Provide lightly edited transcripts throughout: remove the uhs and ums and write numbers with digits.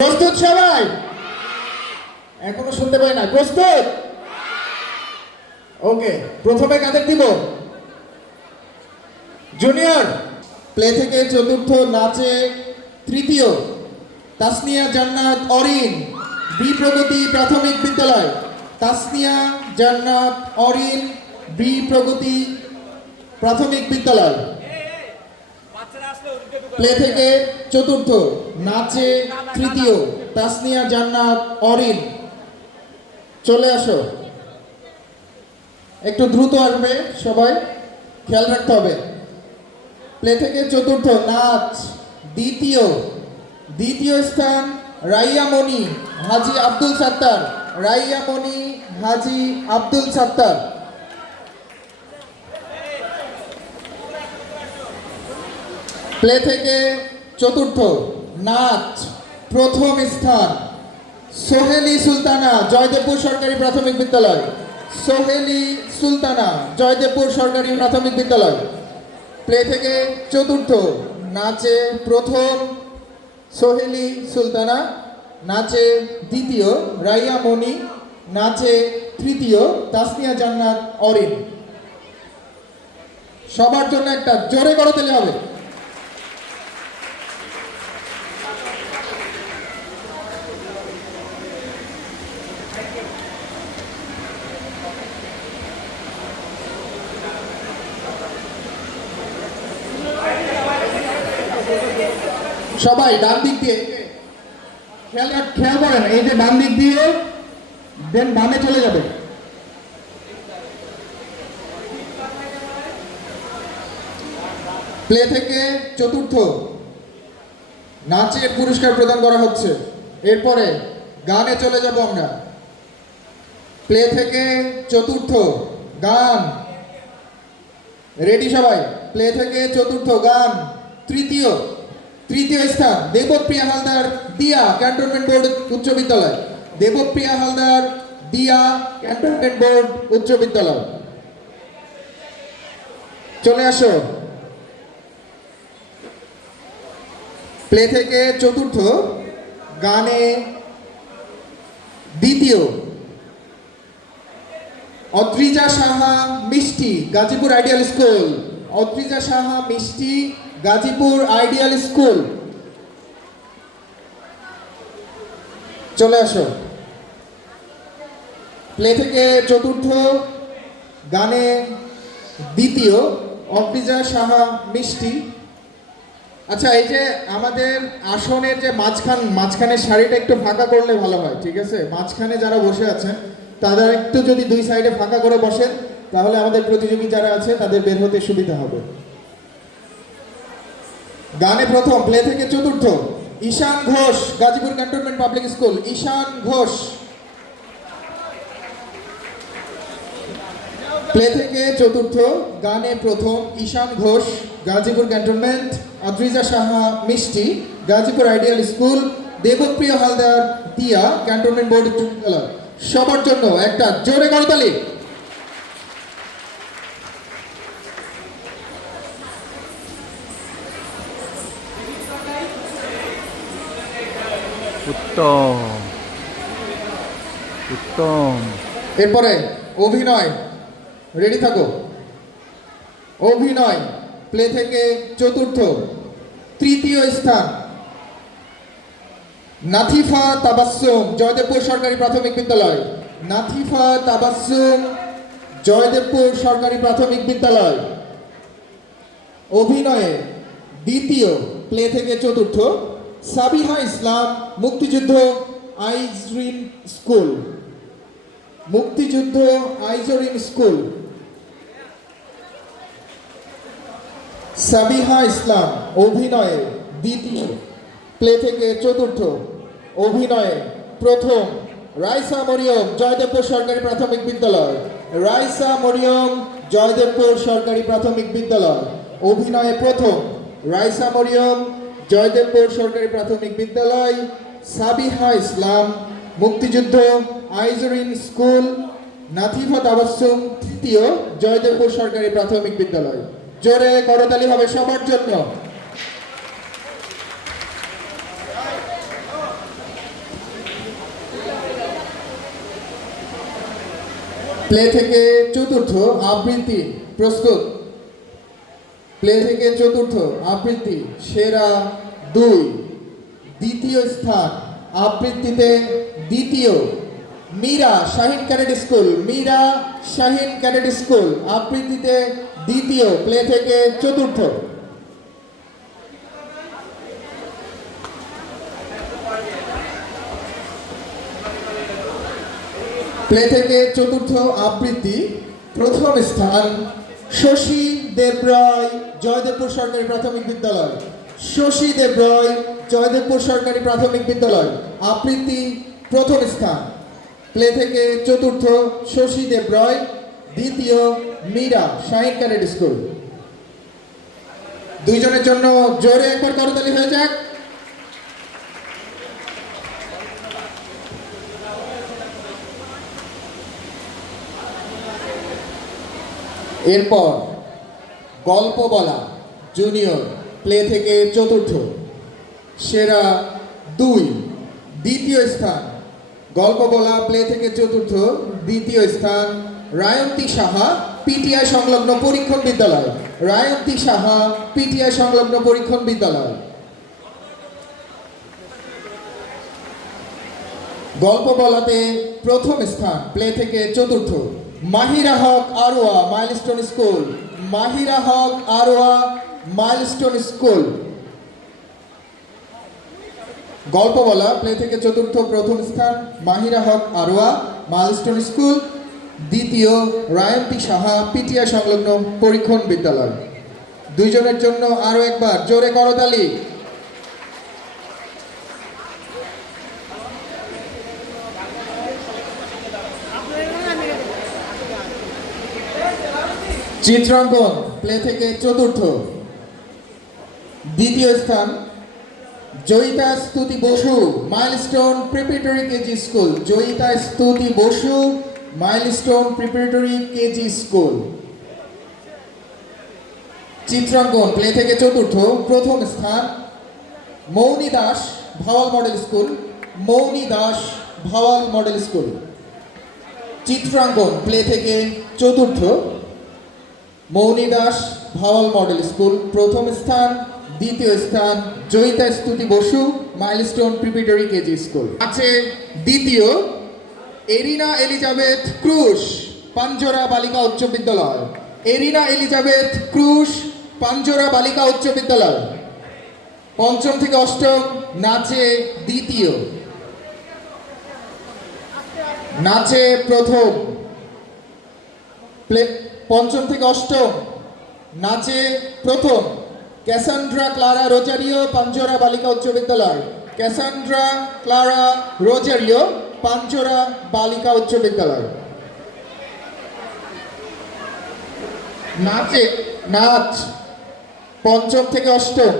প্রস্তুত সবাই? এখনো শুনতে পাই না। প্রস্তুত? ওকে, প্রথমে কাদের দিব? জুনিয়র। প্লে থেকে চতুর্থ, নাচে তৃতীয়, তাসনিয়া জান্নাত অরিন, বি প্রগতি প্রাথমিক বিদ্যালয়। তাসনিয়া জান্নাত অরিন, বি প্রগতি প্রাথমিক বিদ্যালয়। প্লে থেকে চতুর্থ, নাচে তৃতীয়, তাসনিয়া জান্নাত অরিন। চলে আসো, একটু দ্রুত আসবে সবাই, খেয়াল রাখতে হবে। প্লে থেকে চতুর্থ, নাচ দ্বিতীয় স্থান রাইয়া মনি হাজি আব্দুল সাত্তার। রাইয়া মনি হাজি আব্দুল সাত্তার। প্লে থেকে চতুর্থ, নাচ প্রথম স্থান সোহেলি সুলতানা, জয়দেবপুর সরকারি প্রাথমিক বিদ্যালয়। সোহেলি সুলতানা, জয়দেবপুর সরকারি প্রাথমিক বিদ্যালয়। প্লে থেকে চতুর্থ, নাচে প্রথম সোহেলি সুলতানা, নাচে দ্বিতীয় রাইয়া মনি, নাচে তৃতীয় তাসনিয়া জান্নাত অরিন। সবার জন্য একটা জোরে করতালি হবে। সবাই ডান দিক দিয়ে খেয়াল করেন, এই যে ডান দিক দিয়ে দেন বামে চলে যাবে। প্লে থেকে চতুর্থ, নাচের পুরস্কার প্রদান করা হচ্ছে। এরপরে গানে চলে যাব আমরা। প্লে থেকে চতুর্থ, গান। রেডি সবাই? প্লে থেকে চতুর্থ, গান তৃতীয় স্থান দেবপ্রিয়া হালদার দিয়া, ক্যান্টনমেন্ট বোর্ড উচ্চ বিদ্যালয়। দেবপ্রিয়া হালদার দিয়া, ক্যান্টনমেন্ট বোর্ড উচ্চ বিদ্যালয়। চলে আসো। প্লে থেকে চতুর্থ, গানে দ্বিতীয় Adrija Saha Mishti, Gazipur ideal school. Adrija Saha Mishti, Gazipur ideal school. চলে আসো। প্লে থেকে চতুর্থ, গানে দ্বিতীয় অদ্রিজা সাহা মিষ্টি। আচ্ছা, এই যে আমাদের আসনের যে মাঝখানের সারিটা একটু ফাঁকা করলে ভালো হয়, ঠিক আছে? মাঝখানে যারা বসে আছেন তারা একটু যদি দুই সাইডে ফাঁকা করে বসেন, তাহলে আমাদের প্রতিযোগী যারা আছে তাদের বের হতে সুবিধা হবে। গানে প্রথম, প্লে থেকে চতুর্থ, Ishan Ghosh, Gazipur cantonment public school. Ishan Ghosh. Play থেকে চতুর্থ, গানে প্রথম, Ishan Ghosh, Gazipur cantonment. Adrija Saha Mishti, Gazipur ideal school. Debpriya Haldar Dia, cantonment board উচ্চ বিদ্যালয়। সবার জন্য একটা জোরে করতালি। উত্তম। এরপরে অভিনয়। রেডি থাকো। অভিনয়। প্লে থেকে চতুর্থ, তৃতীয় স্থান নাথিফা তাবাসসুম, জয়দেবপুর সরকারি প্রাথমিক বিদ্যালয়। নাথিফা তাবাসসুম, জয়দেবপুর সরকারি প্রাথমিক বিদ্যালয়। অভিনয়ে দ্বিতীয়, প্লে থেকে চতুর্থ সাবিহা ইসলাম, মুক্তিযুদ্ধ আইজরিন স্কুল। মুক্তিযুদ্ধ আইজরিন স্কুল। সাবিহা ইসলাম অভিনয়ে দ্বিতীয়, প্লে থেকে চতুর্থ। অভিনয়ে প্রথম রাইসা মরিয়ম, জয়দেবপুর সরকারি প্রাথমিক বিদ্যালয়। রাইসা মরিয়ম, জয়দেবপুর সরকারি প্রাথমিক বিদ্যালয়। অভিনয়ে প্রথম রাইসা মরিয়ম, জয়দেবপুর সরকারি প্রাথমিক বিদ্যালয়। সাবিহা ইসলাম, মুক্তিযুদ্ধ আইজরিন স্কুল। নাথিফা তাবাসসুম, তৃতীয়, জয়দেবপুর সরকারি প্রাথমিক বিদ্যালয়। জোরে করতালি হবে সবার জন্য। প্লে থেকে চতুর্থ আবৃত্তি প্রস্তুত। প্লে থেকে চতুর্থ আবৃত্তি সেরা 2, দ্বিতীয় স্থান আবৃত্তিতে দ্বিতীয় Mira Shahin cadet school. Mira Shahin cadet school আবৃত্তিতে দ্বিতীয়, প্লে থেকে চতুর্থ। প্লে থেকে চতুর্থ আবৃত্তি প্রথম স্থান শশী দেবরায় জয়দেবপুর সরকারি প্রাথমিক বিদ্যালয়। শশী দেবরায় জয়দেবপুর সরকারি প্রাথমিক বিদ্যালয় আবৃত্তি প্রথম স্থান। প্লে থেকে চতুর্থ শশী দেবরায়, দ্বিতীয় মীরা শাহিন ক্যাডেট স্কুল। দুইজনের জন্য জোরে একবার করতালি হয়ে যাক। এরপর গল্প বলা জুনিয়র, প্লে থেকে চতুর্থ সেরা 2, দ্বিতীয় স্থান। গল্প বলা প্লে থেকে চতুর্থ, দ্বিতীয় স্থান রায়ন্তী সাহা পিটিআই সংলগ্ন পরীক্ষণ বিদ্যালয়। রায়ন্তী সাহা পিটিআই সংলগ্ন পরীক্ষণ বিদ্যালয়। গল্প বলাতে প্রথম স্থান, প্লে থেকে চতুর্থ মাহিরা হক আরোয়া মাইলস্টোন স্কুল। মাহিরা হক আরোয়া মাইলস্টোন স্কুল। গল্প বলা প্লে থেকে চতুর্থ, প্রথম স্থান মাহিরা হক আরোয়া মাইলস্টোন স্কুল, দ্বিতীয় রায়ন্তী সাহা পিটিআই সংলগ্ন পরীক্ষণ বিদ্যালয়। দুইজনের জন্য আরো একবার জোরে করতালি। চিত্রাঙ্কন প্লে থেকে চতুর্থ, দ্বিতীয় স্থান Joyita Stuti Basu Milestone preparatory KG school. Joyita Stuti Basu Milestone preparatory KG school. চিত্রাঙ্কন প্লে থেকে চতুর্থ, প্রথম স্থান Mouni Das Bhawal model school. Mouni Das Bhawal model school. চিত্রাঙ্কন প্লে থেকে চতুর্থ মৌনী দাস ভাওয়াল মডেল স্কুল, প্রথম স্থান। দ্বিতীয় স্থান Joyita Stuti Basu Milestone preparatory KG school. আছে দ্বিতীয় এরিনা এলিজাবেথ ক্রুশ পাঞ্জোরা বালিকা উচ্চ বিদ্যালয়। এরিনা এলিজাবেথ ক্রুশ পাঞ্জোরা বালিকা উচ্চ বিদ্যালয়। পঞ্চম থেকে অষ্টম নাচে দ্বিতীয়, নাচে প্রথম। পঞ্চম থেকে অষ্টম নাচে প্রথম ক্যাসান্ড্রা ক্লারা রোজারিও পাঞ্জোরা বালিকা উচ্চ বিদ্যালয়। ক্যাসান্ড্রা ক্লারা রোজারিও পাঞ্জোরা বালিকা উচ্চ বিদ্যালয়। নাচে নাচ পঞ্চম থেকে অষ্টম।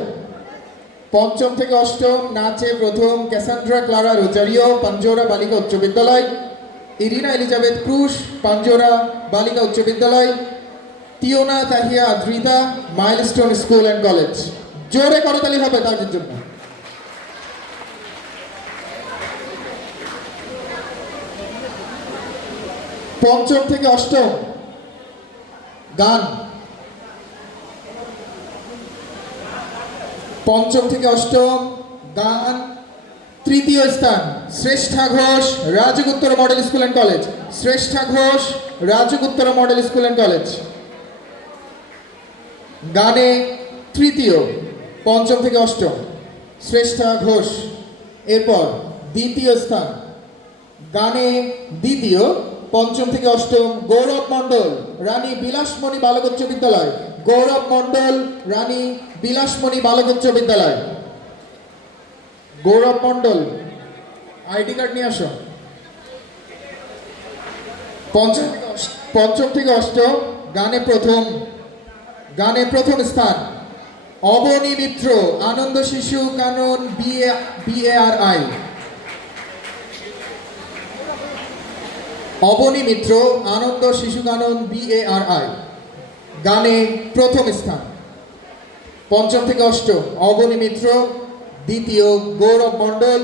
পঞ্চম থেকে অষ্টম নাচে প্রথম ক্যাসান্ড্রা ক্লারা রোজারিও পাঞ্জোরা বালিকা উচ্চ বিদ্যালয়। ইরিনা এলিজাবেথ ক্রুশ পাঞ্জোরা বালিকা উচ্চ বিদ্যালয়। Tiona Tahiya Adrita Milestone school and college. জোরে করতালি হবে তাদের জন্য। পঞ্চম থেকে অষ্টম গান। পঞ্চম থেকে অষ্টম গান। তৃতীয় স্থান Shreshtha Ghosh Rajguttar model school and college. Shreshtha Ghosh Rajguttar model school and college গানে তৃতীয়, পঞ্চম থেকে অষ্টম শ্রেষ্ঠা ঘোষ। এরপর দ্বিতীয় স্থান গানে দ্বিতীয়, পঞ্চম থেকে অষ্টম গৌরব মণ্ডল রানী বিলাসমণি বালক উচ্চ বিদ্যালয়। গৌরব মণ্ডল রানী বিলাসমণি বালক উচ্চ বিদ্যালয়। গৌরব মণ্ডল আইডি কার্ড নিয়ে আসো। পঞ্চম থেকে অষ্টম গানে প্রথম, গানে প্রথম স্থান অবনী মিত্র আনন্দ শিশু কানন BARI। অবনী মিত্র আনন্দ শিশু কানন BARI গানে প্রথম স্থান। পঞ্চম থেকে অষ্টম অবনী মিত্র, দ্বিতীয় গৌরব মণ্ডল,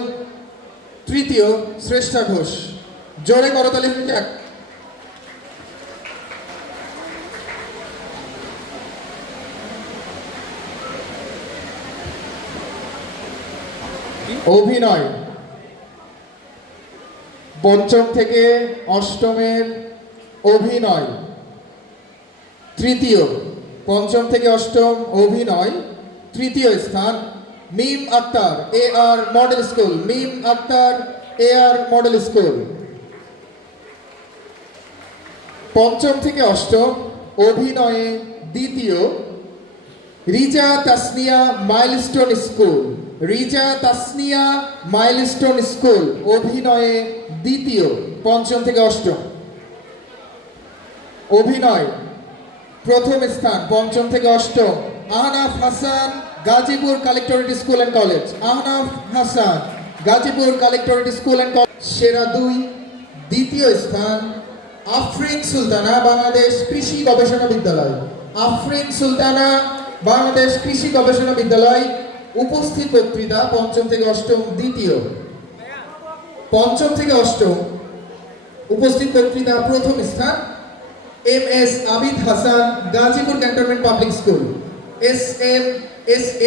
তৃতীয় শ্রেষ্ঠা ঘোষ। জোরে করতালি হয়ে যাক। অভিনয় পঞ্চম থেকে অষ্টমের অভিনয় তৃতীয়, পঞ্চম থেকে অষ্টম অভিনয় তৃতীয় স্থান মিম আক্তার AR মডেল স্কুল, মিম আক্তার AR মডেল স্কুল। পঞ্চম থেকে অষ্টম অভিনয়ে দ্বিতীয় Reza Tasnia milestone school, Reza Tasnia milestone school অভিনয়ে দ্বিতীয়, পঞ্চম থেকে অষ্টম। অভিনয় প্রথম স্থান পঞ্চম থেকে অষ্টম Ahnaf Hasan Gazipur collectorate school and college, Ahnaf Hasan Gazipur collectorate school and college সেরা 2। দ্বিতীয় স্থান আফরিন সুলতানা বাংলাদেশ কৃষি গবেষণা বিদ্যালয়, আফরিন সুলতানা বাংলাদেশ কৃষি গবেষণা বিদ্যালয়। উপস্থিত বক্তৃতা পঞ্চম থেকে অষ্টম দ্বিতীয়, পঞ্চম থেকে অষ্টম উপস্থিত বক্তৃতা প্রথম স্থান MS Abid Hasan Gazipur cantonment public school,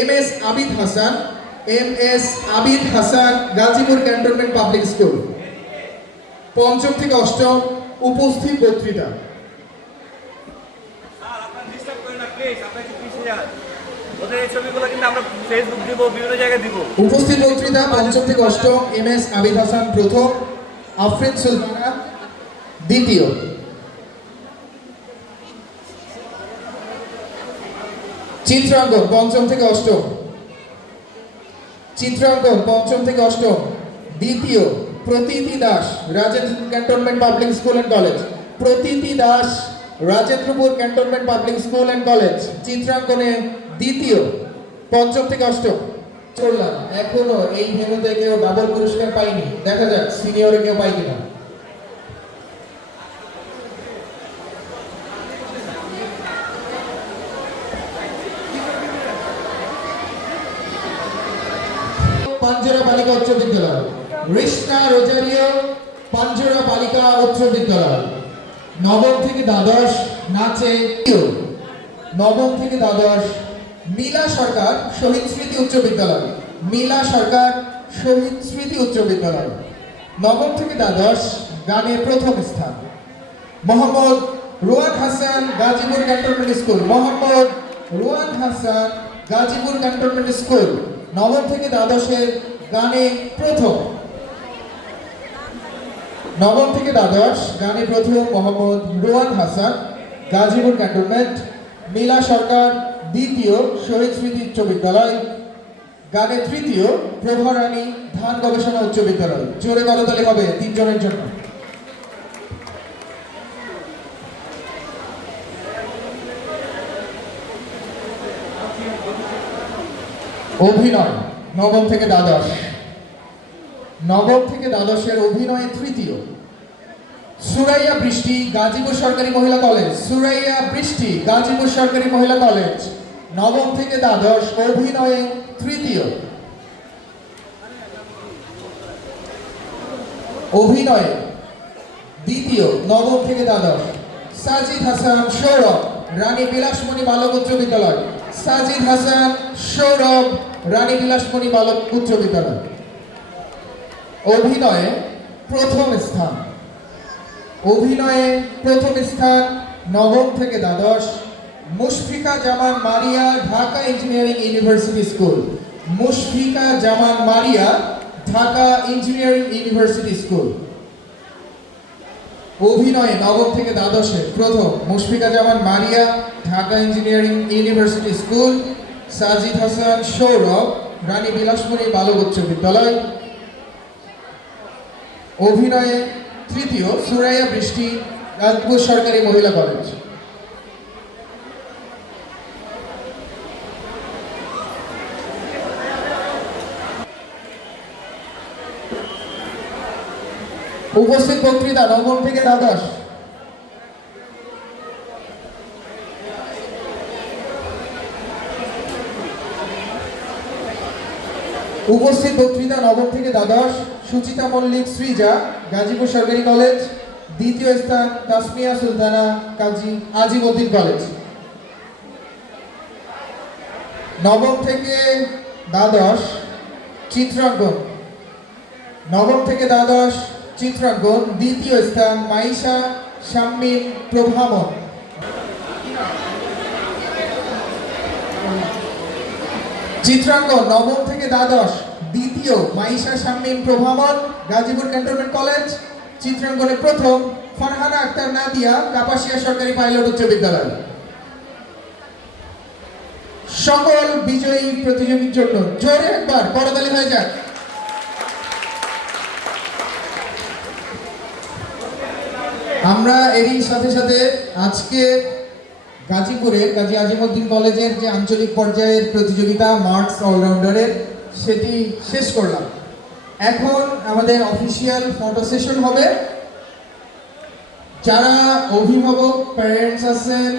MS Abid Hasan, MS Abid Hasan Gazipur cantonment public school. পঞ্চম থেকে অষ্টম উপস্থিত বক্তৃতা উপস্থিত বক্তৃতা পঞ্চম থেকে অষ্টম MS আবিদ হাসান প্রথম, আফরিন সুলতানা দ্বিতীয়। চিত্রাঙ্কন পঞ্চম থেকে অষ্টম, চিত্রাঙ্কন পঞ্চম থেকে অষ্টম দ্বিতীয় Pratiti Das Rajendra cantonment public school and college, Pratiti Das Rajendrapur cantonment public school and college চিত্রাঙ্কনে দ্বিতীয়, পঞ্চম থেকে অষ্টম। করলাম এখনো এই ভেন্যুতে কেউ ডাবল পুরস্কার পাইনি, দেখা যাক সিনিয়রে কেউ পাই কিনা। পাঞ্জরা বালিকা উচ্চ বিদ্যালয়, রিশনা রোজারিও পাঞ্জরা বালিকা উচ্চ বিদ্যালয়। নবম থেকে দ্বাদশ নাচে নবম থেকে দ্বাদশ মিলা সরকার শহীদ স্মৃতি উচ্চ বিদ্যালয়, মিলা সরকার শহীদ স্মৃতি উচ্চ বিদ্যালয়। নবম থেকে দ্বাদশ গানে প্রথম স্থান Mohammad Rowan Hasan Gazipur cantonment school, Mohammad Rowan Hasan Gazipur cantonment school নবম থেকে দ্বাদশের গানে প্রথম। নবম থেকে দ্বাদশ গানে প্রথম মোহাম্মদ রোয়ান হাসান গাজীপুর ক্যান্টনমেন্ট। মিলা সরকার দ্বিতীয় শহীদ স্মৃতি উচ্চ বিদ্যালয়। গানে তৃতীয় প্রভারানী ধান গবেষণা উচ্চ বিদ্যালয়। জোরে করতালি হবে 3 জনের জন্য। অভিনয় নবম থেকে দ্বাদশ, নবম থেকে দ্বাদশের অভিনয়ে তৃতীয় সুরাইয়া বৃষ্টি গাজীপুর সরকারি মহিলা কলেজ, সুরাইয়া বৃষ্টি গাজীপুর সরকারি মহিলা কলেজ নবম থেকে দ্বাদশ অভিনয়ে তৃতীয়। অভিনয়ে দ্বিতীয় নবম থেকে দ্বাদশ সাজিদ হাসান সৌরভ রানী বিলাসমণি বালক উচ্চ বিদ্যালয়, সাজিদ হাসান সৌরভ রানী বিলাসমণি বালক উচ্চ বিদ্যালয়। অভিনয়ে প্রথম স্থান, অভিনয়ে প্রথম স্থান নবম থেকে দ্বাদশ Mushfika Zaman Maria Dhaka engineering university school, Mushfika Zaman Maria Dhaka engineering university school. অভিনয়ে নবম থেকে দ্বাদশে প্রথম Mushfika Zaman Maria Dhaka engineering university school, Sajid Hasan Sourav Rani Bilasmoni বালক উচ্চ বিদ্যালয়। অভিনয়ে তৃতীয় সুরাইয়া বৃষ্টি গাজীপুর সরকারি মহিলা কলেজ। উপস্থিত বক্তৃতা নবম থেকে দ্বাদশ উপস্থিত বক্তৃতা নবম থেকে দ্বাদশ সুচিতা মল্লিক সৃজা গাজীপুর সরকারি কলেজ, দ্বিতীয় স্থান তাসমিয়া সুলতানা কাজী আজিমউদ্দিন কলেজ। নবম থেকে দ্বাদশ চিত্রাঙ্কন নবম থেকে দ্বাদশ চিত্রাঙ্কন দ্বিতীয় স্থান মাইশা শাম্মীম প্রভামন। চিত্রাঙ্কন নবম থেকে দ্বাদশ দ্বিতীয় মাইশা শাম্মীম প্রভামন, গাজীপুর ক্যান্টনমেন্ট কলেজ। চিত্রাঙ্কনে প্রথম ফারহানা আক্তার নাদিয়া, কাপাসিয়া সরকারি পাইলট উচ্চ বিদ্যালয়। সকল বিজয়ী প্রতিযোগীর জন্য জোরে একবার করতালি হয়ে যাক। আমরা এরই সাথে সাথে আজকে গাজীপুরের কাজী আজিমউদ্দিন কলেজের যে আঞ্চলিক পর্যায়ের প্রতিযোগিতা মার্কস অলরাউন্ডারের সেটি শেষ করলাম। এখন আমাদের অফিসিয়াল ফটো সেশন হবে। যারা অভিভাবক প্যারেন্টস আছেন,